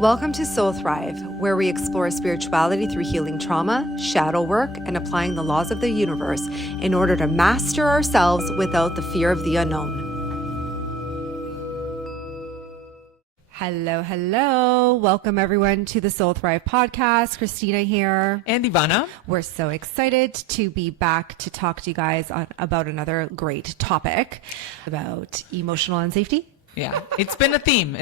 Welcome to Soul Thrive, where we explore spirituality through healing trauma, shadow work, and applying the laws of the universe in order to master ourselves without the fear of the unknown. Hello. Welcome everyone to the Soul Thrive podcast. Christina here. And Ivana. We're so excited to be back to talk to you guys about another great topic about emotional unsafety. Yeah, it's been a theme.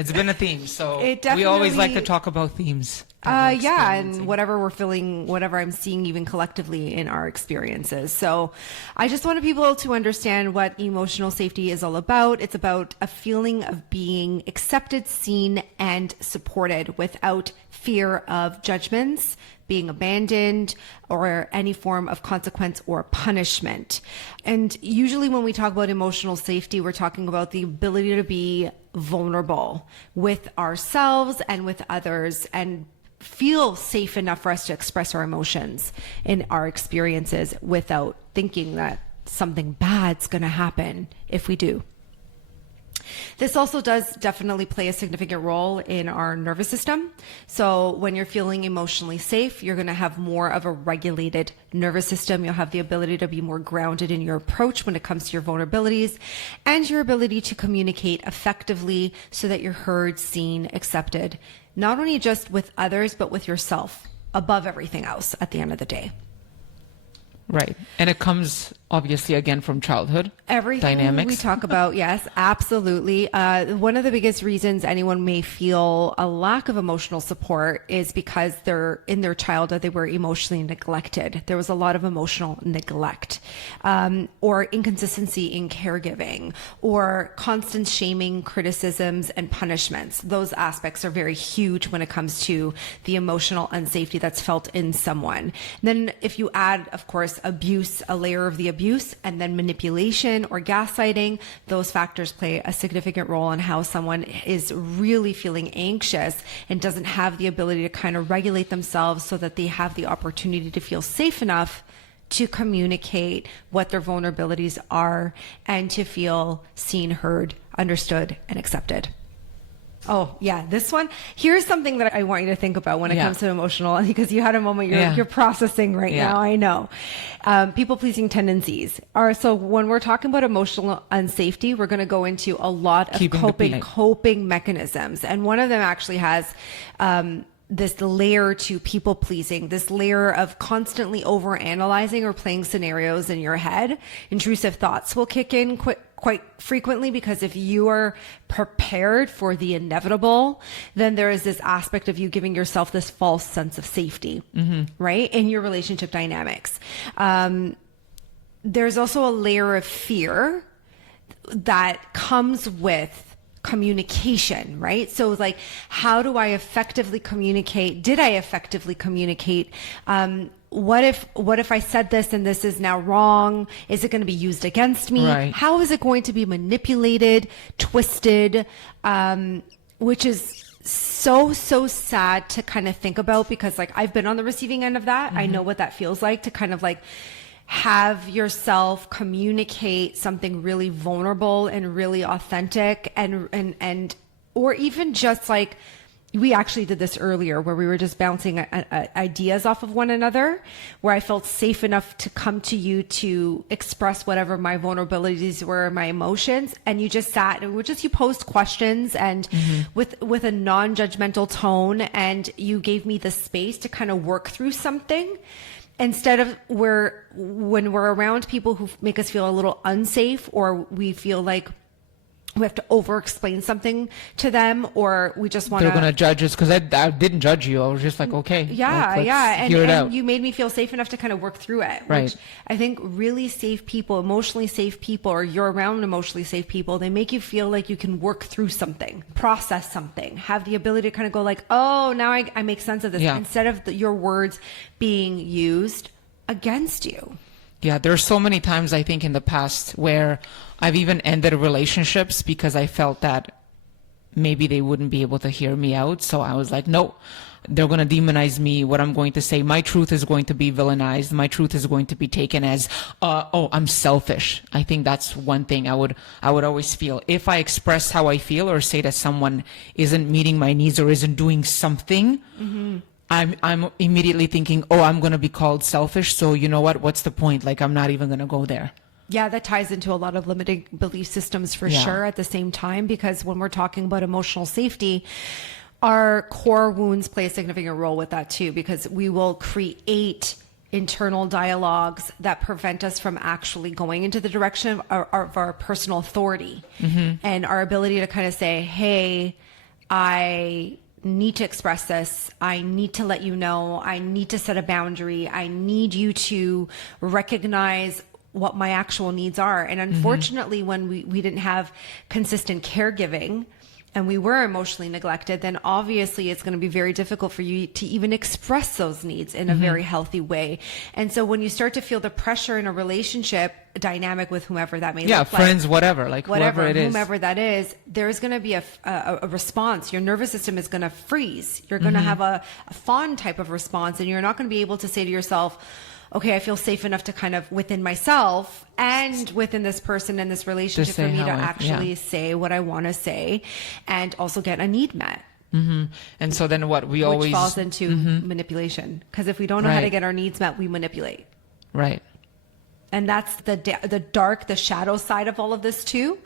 So we always like to talk about themes. And whatever we're feeling, whatever I'm seeing even collectively in our experiences. So I just wanted people to understand what emotional safety is all about. It's about a feeling of being accepted, seen, and supported without fear of judgments, being abandoned, or any form of consequence or punishment. And usually when we talk about emotional safety, we're talking about the ability to be vulnerable with ourselves and with others and feel safe enough for us to express our emotions in our experiences without thinking that something bad's going to happen if we do. This also does definitely play a significant role in our nervous system. So when you're feeling emotionally safe, you're going to have more of a regulated nervous system. You'll have the ability to be more grounded in your approach when it comes to your vulnerabilities and your ability to communicate effectively so that you're heard, seen, accepted, not only just with others, but with yourself above everything else at the end of the day. Right. And it comes obviously again from childhood. Everything dynamics. We talk about, yes, absolutely. One of the biggest reasons anyone may feel a lack of emotional support is because in their childhood, they were emotionally neglected. There was a lot of emotional neglect, or inconsistency in caregiving, or constant shaming, criticisms, and punishments. Those aspects are very huge when it comes to the emotional unsafety that's felt in someone. And then if you add, of course, abuse, a layer of the abuse, and then manipulation or gaslighting, those factors play a significant role in how someone is really feeling anxious and doesn't have the ability to kind of regulate themselves so that they have the opportunity to feel safe enough to communicate what their vulnerabilities are and to feel seen, heard, understood, and accepted. Oh, yeah. This one, here's something that I want you to think about when it comes to emotional, because you had a moment you're processing right now. I know. People-pleasing tendencies are, so when we're talking about emotional unsafety, we're going to go into a lot of coping mechanisms. And one of them actually has, this layer to people pleasing, this layer of constantly over-analyzing or playing scenarios in your head. Intrusive thoughts will kick in quite frequently, because if you are prepared for the inevitable, then there is this aspect of you giving yourself this false sense of safety, right? In your relationship dynamics. There's also a layer of fear that comes with communication, right? So like, how do I effectively communicate? Did I effectively communicate? What if I said this and this is now wrong? Is it going to be used against me? Right. How is it going to be manipulated, twisted? Which is so sad to kind of think about, because like I've been on the receiving end of that. I know what that feels like to kind of like have yourself communicate something really vulnerable and really authentic and or even just like, we actually did this earlier where we were just bouncing ideas off of one another, where I felt safe enough to come to you to express whatever my vulnerabilities were, my emotions. And you just sat and you posed questions and with a non-judgmental tone, and you gave me the space to kind of work through something. Instead of when we're around people who make us feel a little unsafe, or we feel like we have to over-explain something to them, or we just want to... They're going to judge us, because I didn't judge you. I was just like, okay. And you made me feel safe enough to kind of work through it. Right. Which I think really safe people, emotionally safe people, or you're around emotionally safe people, they make you feel like you can work through something, process something, have the ability to kind of go like, oh, now I make sense of this, instead of your words being used against you. Yeah, there's so many times I think in the past where I've even ended relationships because I felt that maybe they wouldn't be able to hear me out. So I was like, no, they're going to demonize me, what I'm going to say. My truth is going to be villainized. My truth is going to be taken as, oh, I'm selfish. I think that's one thing I would always feel. If I express how I feel or say that someone isn't meeting my needs or isn't doing something, I'm immediately thinking, oh, I'm going to be called selfish. So you know what? What's the point? Like, I'm not even going to go there. Yeah, that ties into a lot of limiting belief systems for sure at the same time, because when we're talking about emotional safety, our core wounds play a significant role with that too, because we will create internal dialogues that prevent us from actually going into the direction of our personal authority and our ability to kind of say, hey, I need to express this. I need to let you know. I need to set a boundary. I need you to recognize what my actual needs are. And unfortunately, when we didn't have consistent caregiving and we were emotionally neglected, then obviously it's going to be very difficult for you to even express those needs in a very healthy way. And so when you start to feel the pressure in a relationship dynamic with whomever that may look friends, like, whatever whoever it is, whomever that is, there's going to be a response. Your nervous system is going to freeze. You're going to have a fawn type of response, and you're not going to be able to say to yourself, okay, I feel safe enough to kind of within myself and within this person and this relationship for me to actually say what I want to say and also get a need met. And so then what we Which always falls into manipulation. Because if we don't know how to get our needs met, we manipulate. Right. And that's the dark, the shadow side of all of this too.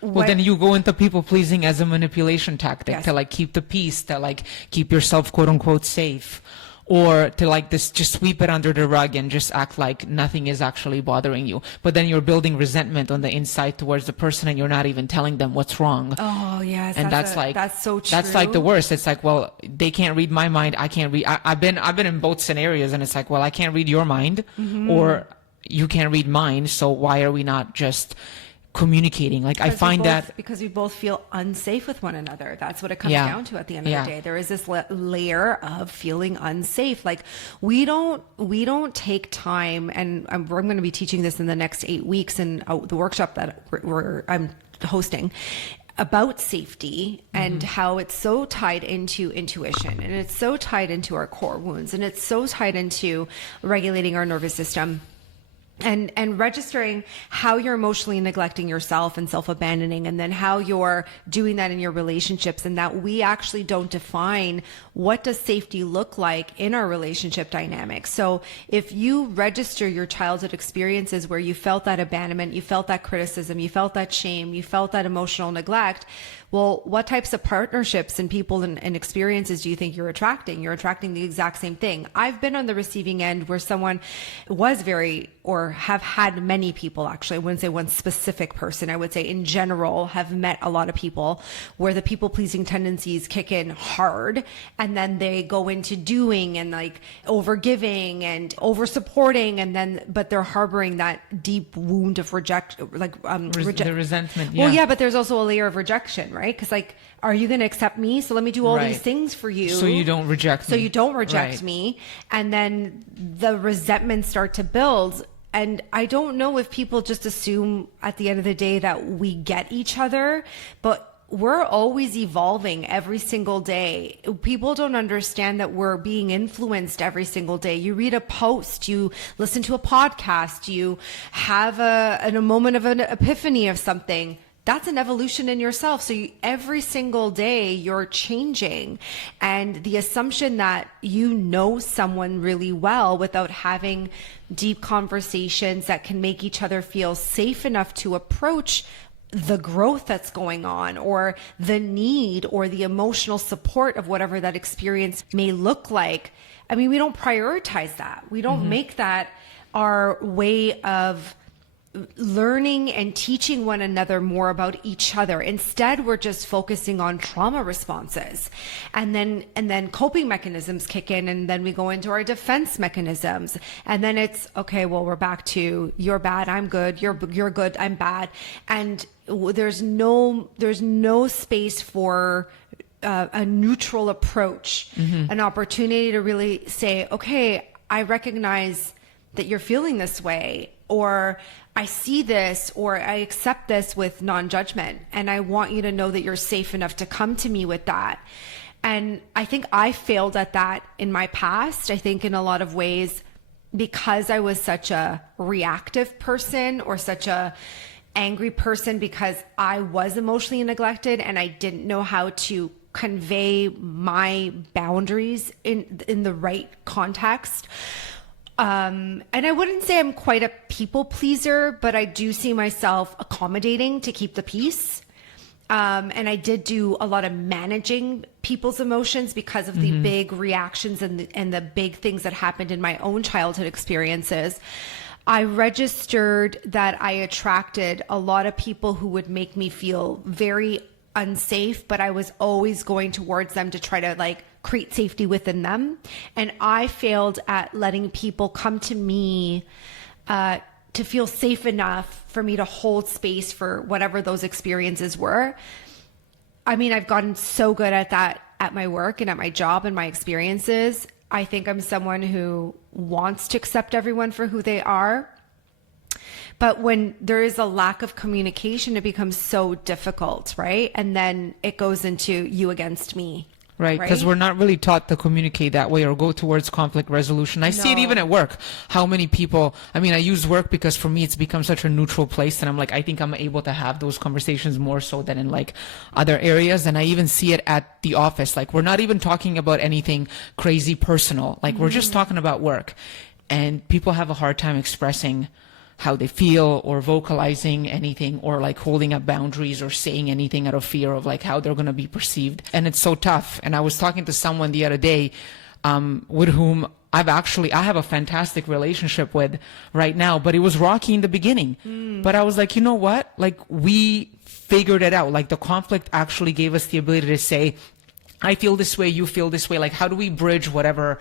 Well, then you go into people pleasing as a manipulation tactic to like keep the peace, to like keep yourself quote unquote safe, or to like this just sweep it under the rug and just act like nothing is actually bothering you. But then you're building resentment on the inside towards the person, and you're not even telling them what's wrong. Oh yes, and that's so true. That's like the worst. It's like, well, they can't read my mind. I can't read. I've been in both scenarios, and it's like, well, I can't read your mind, or you can't read mine. So why are we not just communicating? Like, I find that because we both feel unsafe with one another. That's what it comes down to at the end of the day. There is this layer of feeling unsafe. Like we don't take time, and we're going to be teaching this in the next 8 weeks in the workshop that I'm hosting about safety and how it's so tied into intuition, and it's so tied into our core wounds, and it's so tied into regulating our nervous system. And registering how you're emotionally neglecting yourself and self-abandoning, and then how you're doing that in your relationships, and that we actually don't define what does safety look like in our relationship dynamics. So if you register your childhood experiences where you felt that abandonment, you felt that criticism, you felt that shame, you felt that emotional neglect, well, what types of partnerships and people and experiences do you think you're attracting? You're attracting the exact same thing. I've been on the receiving end where someone was or have had many people, actually, I wouldn't say one specific person, I would say in general have met a lot of people where the people pleasing tendencies kick in hard, and then they go into doing and like over giving and over supporting, and then but they're harboring that deep wound of the resentment. Well, yeah, but there's also a layer of rejection, right? Because like, are you going to accept me? So let me do all these things for you. So you don't reject me. So you don't reject me. And then the resentments start to build. And I don't know if people just assume at the end of the day that we get each other, but we're always evolving every single day. People don't understand that we're being influenced every single day. You read a post, you listen to a podcast, you have a moment of an epiphany of something. That's an evolution in yourself. So every single day you're changing. And the assumption that you know someone really well without having deep conversations that can make each other feel safe enough to approach the growth that's going on, or the need or the emotional support of whatever that experience may look like. I mean, we don't prioritize that. We don't make that our way of learning and teaching one another more about each other. Instead, we're just focusing on trauma responses, and then coping mechanisms kick in, and then we go into our defense mechanisms, and then it's okay, well, we're back to you're bad, I'm good, you're good, I'm bad, and there's no space for a neutral approach, an opportunity to really say, okay, I recognize that you're feeling this way, or I see this, or I accept this with non-judgment, and I want you to know that you're safe enough to come to me with that. And I think I failed at that in my past. I think in a lot of ways, because I was such a reactive person or such a angry person, because I was emotionally neglected and I didn't know how to convey my boundaries in the right context. And I wouldn't say I'm quite a people pleaser, but I do see myself accommodating to keep the peace. And I did do a lot of managing people's emotions because of the big reactions and the big things that happened in my own childhood experiences. I registered that I attracted a lot of people who would make me feel very unsafe, but I was always going towards them to try to like create safety within them. And I failed at letting people come to me to feel safe enough for me to hold space for whatever those experiences were. I mean, I've gotten so good at that at my work and at my job and my experiences. I think I'm someone who wants to accept everyone for who they are. But when there is a lack of communication, it becomes so difficult, right? And then it goes into you against me. Right, because we're not really taught to communicate that way or go towards conflict resolution. I see it even at work. How many people, I mean, I use work because for me it's become such a neutral place, and I'm like, I think I'm able to have those conversations more so than in like other areas. And I even see it at the office. Like, we're not even talking about anything crazy personal. Like, we're just talking about work. And people have a hard time expressing how they feel or vocalizing anything or like holding up boundaries or saying anything out of fear of like how they're going to be perceived. And it's so tough. And I was talking to someone the other day with whom I have a fantastic relationship with right now, but it was rocky in the beginning. But I was like, you know what? Like, we figured it out. Like, the conflict actually gave us the ability to say, I feel this way, you feel this way. Like, how do we bridge whatever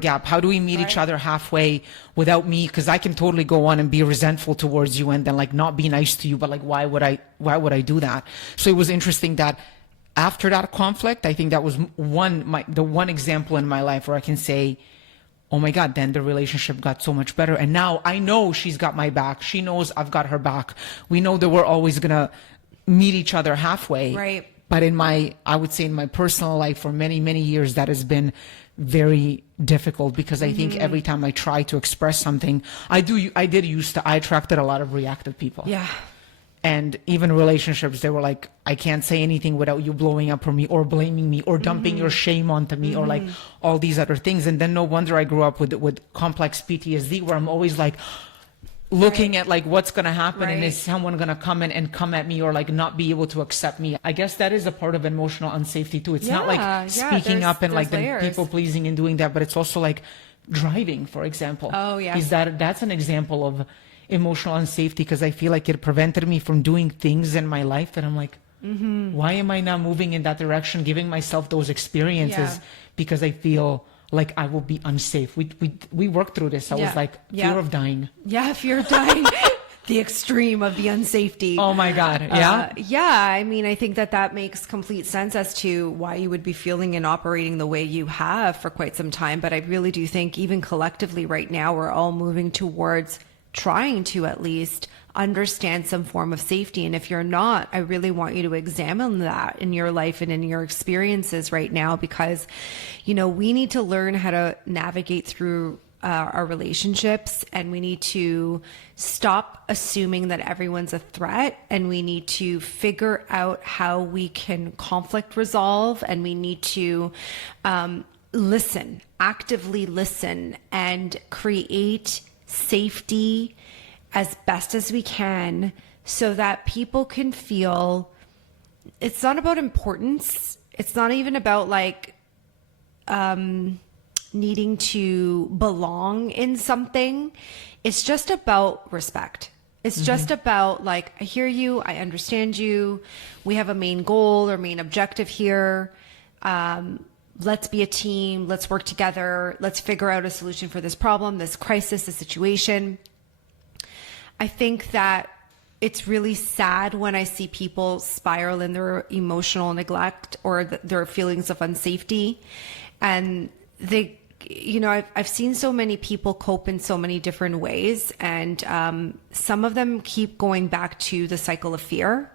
gap? How do we meet each other halfway without me? Because I can totally go on and be resentful towards you and then like not be nice to you. But like, why would I do that? So it was interesting that after that conflict, I think that was the one example in my life where I can say, oh my God, then the relationship got so much better. And now I know she's got my back. She knows I've got her back. We know that we're always going to meet each other halfway. Right. But I would say in my personal life for many, many years, that has been very difficult because I think every time I try to express something, I attracted a lot of reactive people. Yeah. And even relationships, they were like, I can't say anything without you blowing up for me or blaming me or dumping your shame onto me or like all these other things. And then no wonder I grew up with complex PTSD, where I'm always like, looking at like what's going to happen and is someone going to come in and come at me or like not be able to accept me. I guess that is a part of emotional unsafety too. It's not like speaking up and like the people pleasing and doing that, but it's also like driving, for example. Oh yeah. That's an example of emotional unsafety, because I feel like it prevented me from doing things in my life that I'm like, why am I not moving in that direction, giving myself those experiences because I feel like I will be unsafe. We worked through this. I was like, fear of dying. Yeah, fear of dying. The extreme of the unsafety. Oh my God. Yeah. I mean, I think that makes complete sense as to why you would be feeling and operating the way you have for quite some time. But I really do think even collectively right now, we're all moving towards trying to at least understand some form of safety. And if you're not, I really want you to examine that in your life and in your experiences right now, because, you know, we need to learn how to navigate through our relationships, and we need to stop assuming that everyone's a threat, and we need to figure out how we can conflict resolve, and we need to actively listen and create safety as best as we can, so that people can feel it's not about importance. It's not even about like needing to belong in something. It's just about respect. It's just about like, I hear you, I understand you, we have a main goal or main objective here. Let's be a team, let's work together, let's figure out a solution for this problem, this crisis, this situation. I think that it's really sad when I see people spiral in their emotional neglect or their feelings of unsafety. And I've seen so many people cope in so many different ways. And some of them keep going back to the cycle of fear.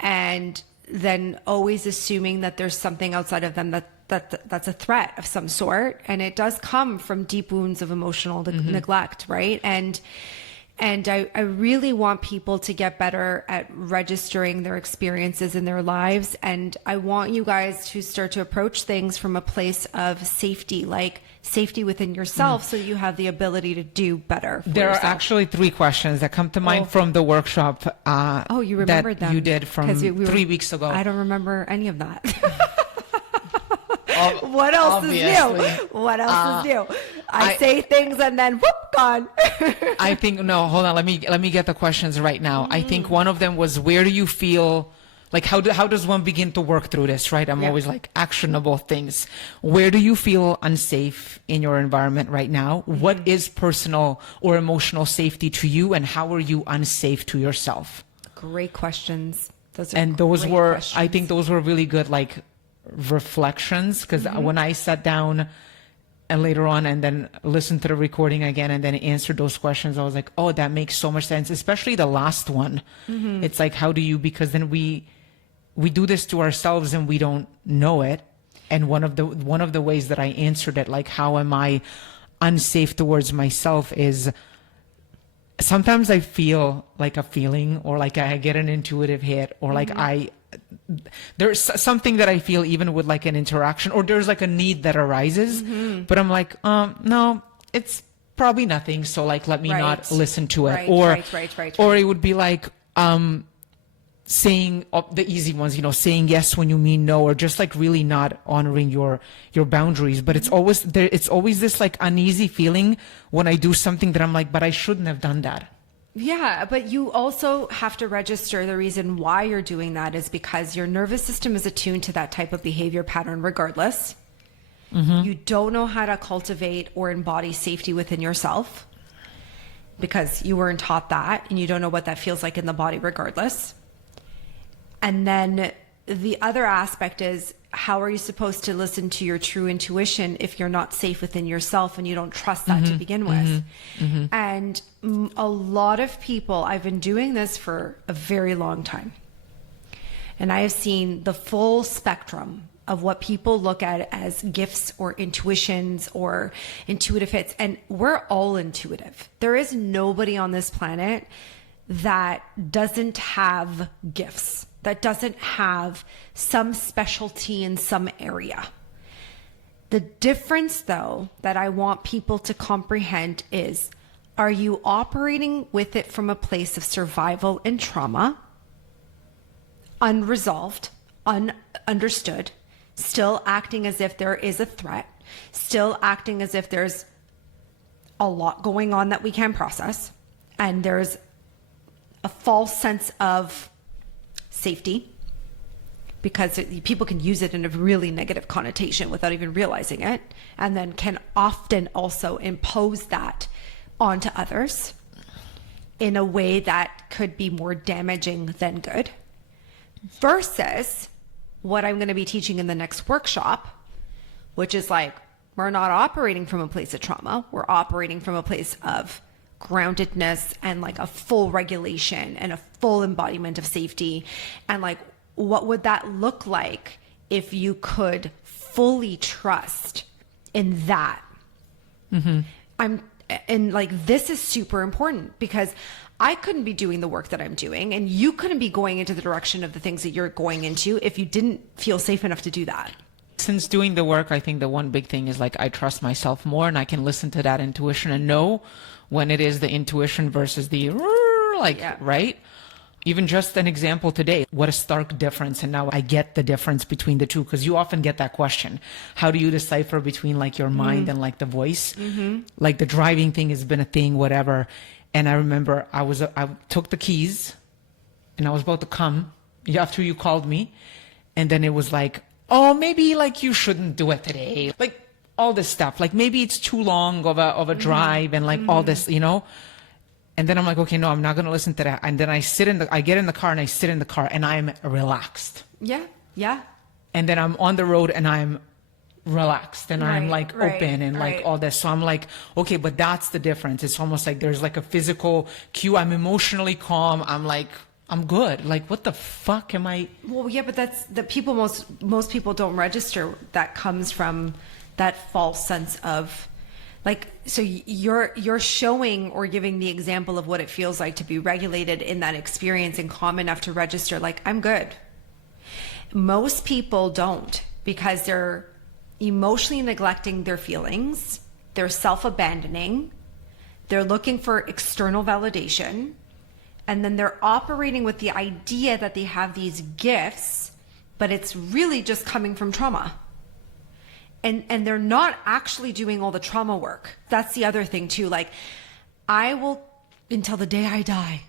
And then always assuming that there's something outside of them that's a threat of some sort. And it does come from deep wounds of emotional neglect, right? And I really want people to get better at registering their experiences in their lives. And I want you guys to start to approach things from a place of safety, like safety within yourself, so you have the ability to do better. There are actually 3 questions that come to mind from the workshop. You remembered that them. you did from 3 weeks ago. I don't remember any of that. What else is new? What else is new? I say things and then whoop, gone. I think, no, hold on. Let me get the questions right now. I think one of them was, where do you feel, like, how does one begin to work through this, right? I'm always like, actionable things. Where do you feel unsafe in your environment right now? What is personal or emotional safety to you, and how are you unsafe to yourself? Great questions. Those were, I think those were really good, like, reflections, because when I sat down and later on and then listened to the recording again and then answered those questions, I was like, oh, that makes so much sense, especially the last one. It's like, how do you, because then we do this to ourselves and we don't know it. And one of the ways that I answered it, like, how am I unsafe towards myself, is sometimes I feel like a feeling, or like I get an intuitive hit, or like there's something that I feel even with like an interaction, or there's like a need that arises, but I'm like, no, it's probably nothing. So like, let me not listen to it. Or it would be like, saying the easy ones, saying yes when you mean no, or just like really not honoring your boundaries. But it's always there. It's always this like uneasy feeling when I do something that I'm like, but I shouldn't have done that. Yeah, but you also have to register the reason why you're doing that is because your nervous system is attuned to that type of behavior pattern regardless. You don't know how to cultivate or embody safety within yourself because you weren't taught that, and you don't know what that feels like in the body regardless. And then the other aspect is, how are you supposed to listen to your true intuition if you're not safe within yourself and you don't trust that to begin with? And a lot of people, I've been doing this for a very long time, and I have seen the full spectrum of what people look at as gifts or intuitions or intuitive hits. And we're all intuitive. There is nobody on this planet that doesn't have gifts, that doesn't have some specialty in some area. The difference, though, that I want people to comprehend is, are you operating with it from a place of survival and trauma, unresolved, understood, still acting as if there is a threat, still acting as if there's a lot going on that we can't process, and there's a false sense of safety, because people can use it in a really negative connotation without even realizing it, and then can often also impose that onto others in a way that could be more damaging than good, versus what I'm going to be teaching in the next workshop, which is like, we're not operating from a place of trauma, we're operating from a place of groundedness and like a full regulation and a full embodiment of safety. And like, what would that look like if you could fully trust in that? And like, this is super important, because I couldn't be doing the work that I'm doing, and you couldn't be going into the direction of the things that you're going into if you didn't feel safe enough to do that. Since doing the work, I think the one big thing is like, I trust myself more, and I can listen to that intuition and know when it is the intuition versus the right? Even just an example today, what a stark difference. And now I get the difference between the two, because you often get that question. How do you decipher between like your mind and like the voice? Like the driving thing has been a thing, whatever. And I remember I took the keys and I was about to come after you called me. And then it was like, oh, maybe like you shouldn't do it today. Like all this stuff, like maybe it's too long of a drive and like all this, And then I'm like, okay, no, I'm not going to listen to that. And then I get in the car and I sit in the car and I'm relaxed. Yeah. Yeah. And then I'm on the road and I'm relaxed and I'm like open and like all this. So I'm like, okay, but that's the difference. It's almost like there's like a physical cue. I'm emotionally calm. I'm like, I'm good. Like, what the fuck am I? Well, yeah, but that's the people, most people don't register. That comes from that false sense of, like, so you're showing or giving the example of what it feels like to be regulated in that experience and calm enough to register, like, I'm good. Most people don't, because they're emotionally neglecting their feelings, they're self-abandoning, they're looking for external validation, and then they're operating with the idea that they have these gifts, but it's really just coming from trauma. And they're not actually doing all the trauma work. That's the other thing too. Like, I will, until the day I die,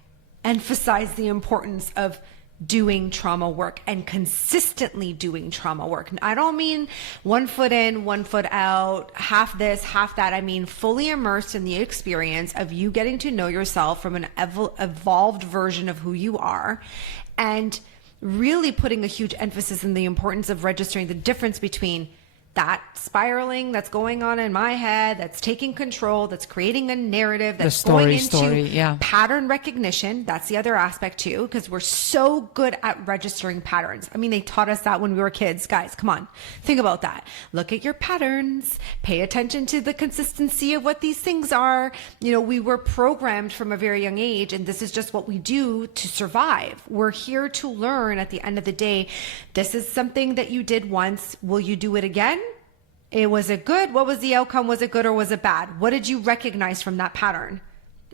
emphasize the importance of doing trauma work and consistently doing trauma work. And I don't mean 1 foot in, 1 foot out, half this, half that. I mean fully immersed in the experience of you getting to know yourself from an evolved version of who you are, and really putting a huge emphasis in the importance of registering the difference between that spiraling that's going on in my head, that's taking control, that's creating a narrative, that's going into pattern recognition. That's the other aspect too, because we're so good at registering patterns. I mean, they taught us that when we were kids. Guys, come on, think about that. Look at your patterns, pay attention to the consistency of what these things are. You know, we were programmed from a very young age, and this is just what we do to survive. We're here to learn. At the end of the day, this is something that you did once. Will you do it again? Was it good? What was the outcome? Was it good or was it bad? What did you recognize from that pattern?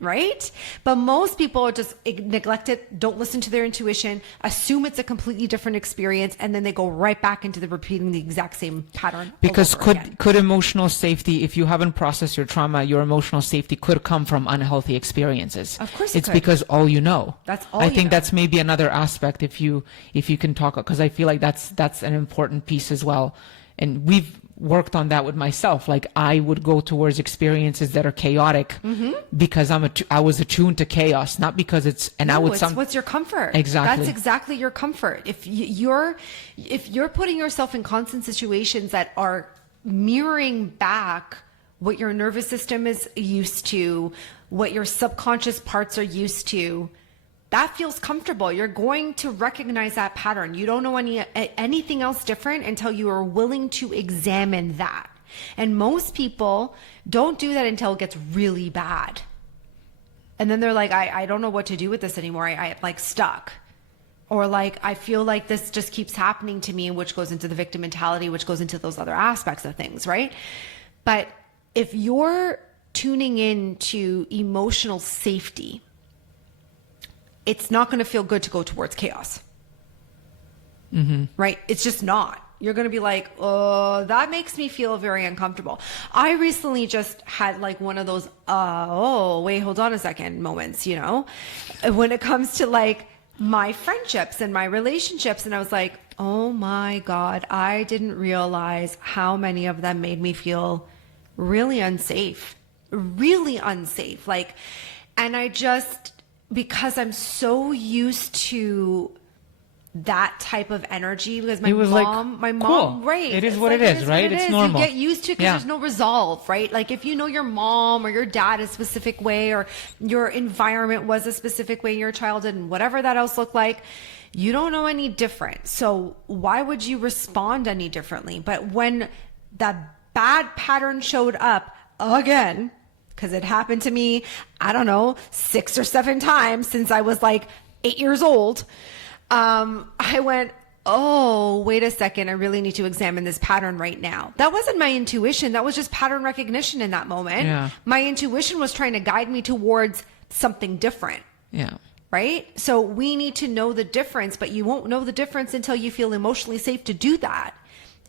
Right? But most people are just neglect it, don't listen to their intuition, assume it's a completely different experience, and then they go right back into the repeating the exact same pattern. Because could emotional safety, if you haven't processed your trauma, your emotional safety could come from unhealthy experiences. Of course it's because all you know. That's all I think that's maybe another aspect if you can talk, because I feel like that's an important piece as well. And we've worked on that with myself. Like, I would go towards experiences that are chaotic because I was attuned to chaos, not because it's, and I would what's your comfort? Exactly. That's exactly your comfort. If you're putting yourself in constant situations that are mirroring back what your nervous system is used to, what your subconscious parts are used to, that feels comfortable. You're going to recognize that pattern. You don't know anything else different until you are willing to examine that. And most people don't do that until it gets really bad. And then they're like, I don't know what to do with this anymore. I like stuck. Or like, I feel like this just keeps happening to me, which goes into the victim mentality, which goes into those other aspects of things, right? But if you're tuning in to emotional safety, it's not going to feel good to go towards chaos, right? It's just not. You're going to be like, oh, that makes me feel very uncomfortable. I recently just had like one of those, oh, wait, hold on a second moments, you know, when it comes to like my friendships and my relationships. And I was like, oh my God, I didn't realize how many of them made me feel really unsafe, Like, and I just, because I'm so used to that type of energy, because my mom, cool. Right. It is what it is, right? It's normal. You get used to it because there's no resolve, right? Like if you know your mom or your dad a specific way, or your environment was a specific way in your childhood, and whatever that else looked like, you don't know any different. So why would you respond any differently? But when that bad pattern showed up again, because it happened to me, I don't know, 6 or 7 times since I was like 8 years old. I went, oh, wait a second. I really need to examine this pattern right now. That wasn't my intuition. That was just pattern recognition in that moment. Yeah. My intuition was trying to guide me towards something different. Yeah. Right? So we need to know the difference, but you won't know the difference until you feel emotionally safe to do that.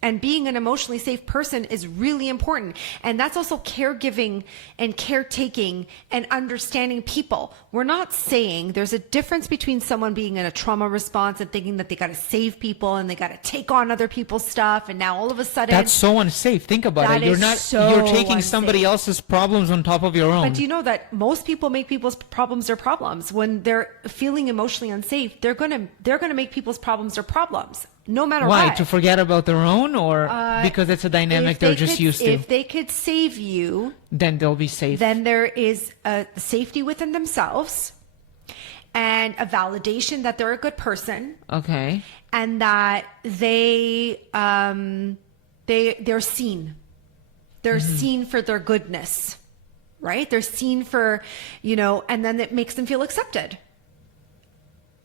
And being an emotionally safe person is really important. And that's also caregiving and caretaking and understanding people. We're not saying there's a difference between someone being in a trauma response and thinking that they got to save people and they got to take on other people's stuff. And now all of a sudden, that's so unsafe. Think about it. You're taking somebody else's problems on top of your own. But do you know that most people make people's problems their problems? When they're feeling emotionally unsafe, they're going to make people's problems their problems. No matter why, what. to forget about their own, or because it's a dynamic they're just used to? If they could save you, then they'll be safe. Then there is a safety within themselves, and a validation that they're a good person. Okay. And that they're seen. They're seen for their goodness, right? They're seen for, and then it makes them feel accepted.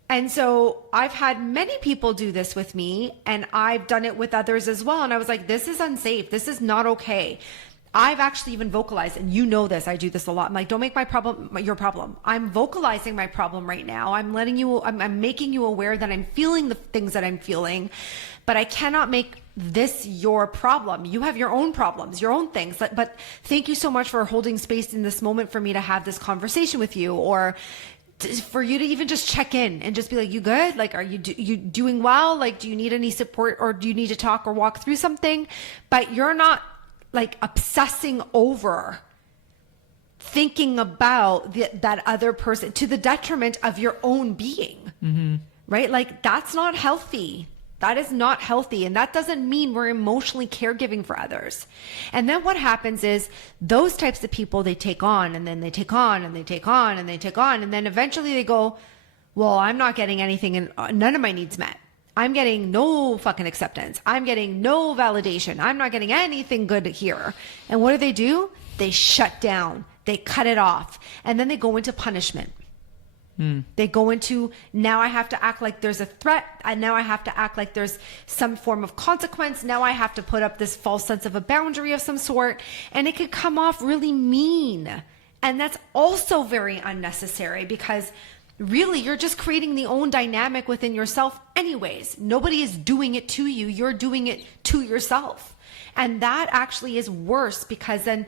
And so I've had many people do this with me, and I've done it with others as well. And I was like, this is unsafe. This is not okay. I've actually even vocalized, and this, I do this a lot. I'm like, don't make my problem your problem. I'm vocalizing my problem right now. I'm making you aware that I'm feeling the things that I'm feeling, but I cannot make this your problem. You have your own problems, your own things. But thank you so much for holding space in this moment for me to have this conversation with you, or for you to even just check in and just be like, you good? Like, are you doing well? Like, do you need any support, or do you need to talk or walk through something? But you're not like obsessing over thinking about that other person to the detriment of your own being, right? Like, that's not healthy. That is not healthy. And that doesn't mean we're emotionally caregiving for others. And then what happens is those types of people, they take on, and then they take on, and they take on, and they take on. And then eventually they go, well, I'm not getting anything, and none of my needs met. I'm getting no fucking acceptance. I'm getting no validation. I'm not getting anything good here. And what do? They shut down. They cut it off. And then they go into punishment. They go into, now I have to act like there's a threat, and now I have to act like there's some form of consequence. Now I have to put up this false sense of a boundary of some sort, and it could come off really mean. And that's also very unnecessary, because really you're just creating the own dynamic within yourself anyways. Nobody is doing it to you. You're doing it to yourself. And that actually is worse, because then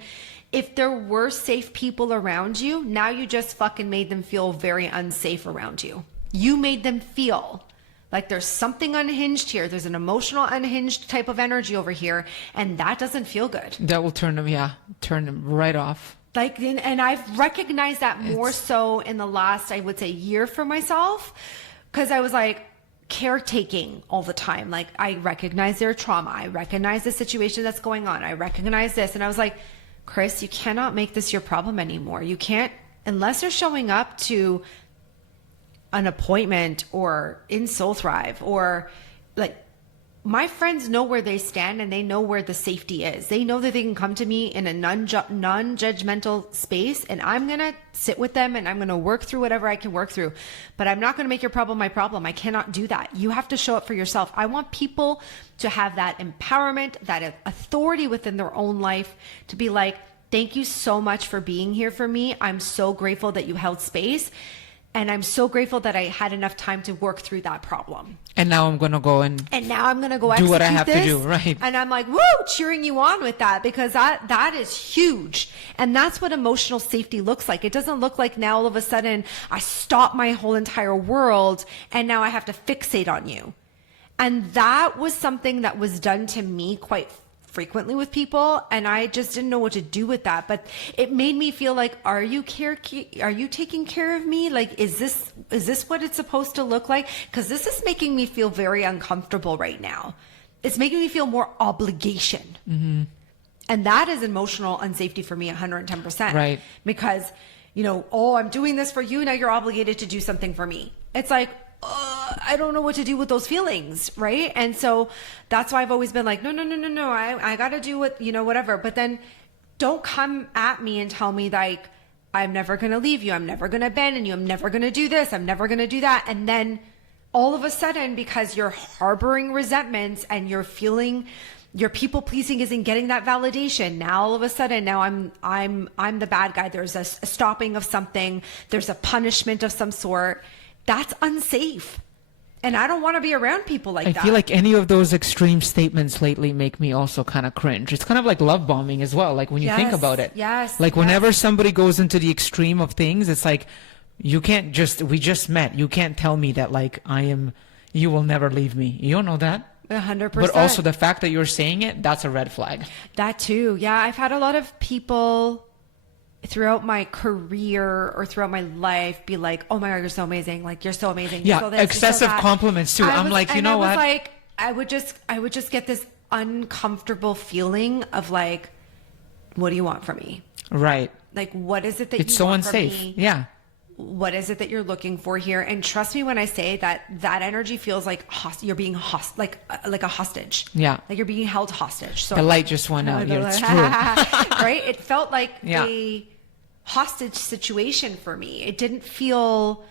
if there were safe people around you, now you just fucking made them feel very unsafe around you. You made them feel like there's something unhinged here. There's an emotional unhinged type of energy over here, and that doesn't feel good. That will turn them right off. Like, and I've recognized that more so in the last, I would say, year for myself, because I was like caretaking all the time. Like, I recognize their trauma. I recognize the situation that's going on. I recognize this. And I was like, Chris, you cannot make this your problem anymore. You can't, unless you're showing up to an appointment or in Soul Thrive, or like, my friends know where they stand, and they know where the safety is. They know that they can come to me in a non-judgmental space, and I'm going to sit with them, and I'm going to work through whatever I can work through. But I'm not going to make your problem my problem. I cannot do that. You have to show up for yourself. I want people to have that empowerment, that authority within their own life, to be like, thank you so much for being here for me. I'm so grateful that you held space. And I'm so grateful that I had enough time to work through that problem. And now I'm going to go and now I'm going to go do what I have this. to do, right? And I'm like, woo, cheering you on with that, because that is huge. And that's what emotional safety looks like. It doesn't look like now all of a sudden I stop my whole entire world and now I have to fixate on you. And that was something that was done to me quite frequently with people, and I just didn't know what to do with that. But it made me feel like, are you taking care of me? Like, is this what it's supposed to look like? Because this is making me feel very uncomfortable right now. It's making me feel more obligation. And that is emotional unsafety for me, 110%. Right. Because, I'm doing this for you, now you're obligated to do something for me. It's like, I don't know what to do with those feelings, right? And so that's why I've always been like, no, I got to do what, whatever. But then don't come at me and tell me like, I'm never going to leave you. I'm never going to abandon you. I'm never going to do this. I'm never going to do that. And then all of a sudden, because you're harboring resentments and you're feeling your people pleasing isn't getting that validation. Now all of a sudden, now I'm the bad guy. There's a stopping of something. There's a punishment of some sort. That's unsafe. And I don't want to be around people like that. I feel like any of those extreme statements lately make me also kind of cringe. It's kind of like love bombing as well. Like when you think about it. Yes. Like whenever somebody goes into the extreme of things, it's like, we just met. You can't tell me that like you will never leave me. You don't know that. 100%. But also the fact that you're saying it, that's a red flag. That too. Yeah. I've had a lot of people throughout my career or throughout my life be like, oh my God, you're so amazing. Like, you're so amazing. Yeah. So this, excessive so compliments too. I'm like, you know what? Like, I would just get this uncomfortable feeling of like, what do you want from me? Right. Like, what is it that it's you so want unsafe. from me? Yeah. what is it that you're looking for here? And trust me when I say that that energy feels like you're being like a hostage. Yeah. Like you're being held hostage. So The light just went out. Yeah, it's true. Right? It felt like a hostage situation for me. It didn't feel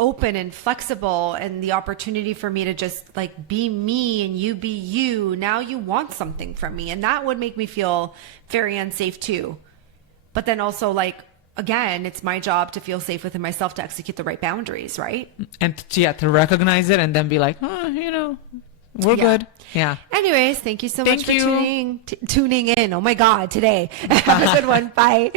open and flexible, and the opportunity for me to just like be me and you be you. Now you want something from me, and that would make me feel very unsafe too. But then also, like, again, it's my job to feel safe within myself to execute the right boundaries, right? And to recognize it and then be like, oh, we're good. Yeah. Anyways, thank you so much Thank for you. tuning in. Oh my God, today. Have a good one. Bye.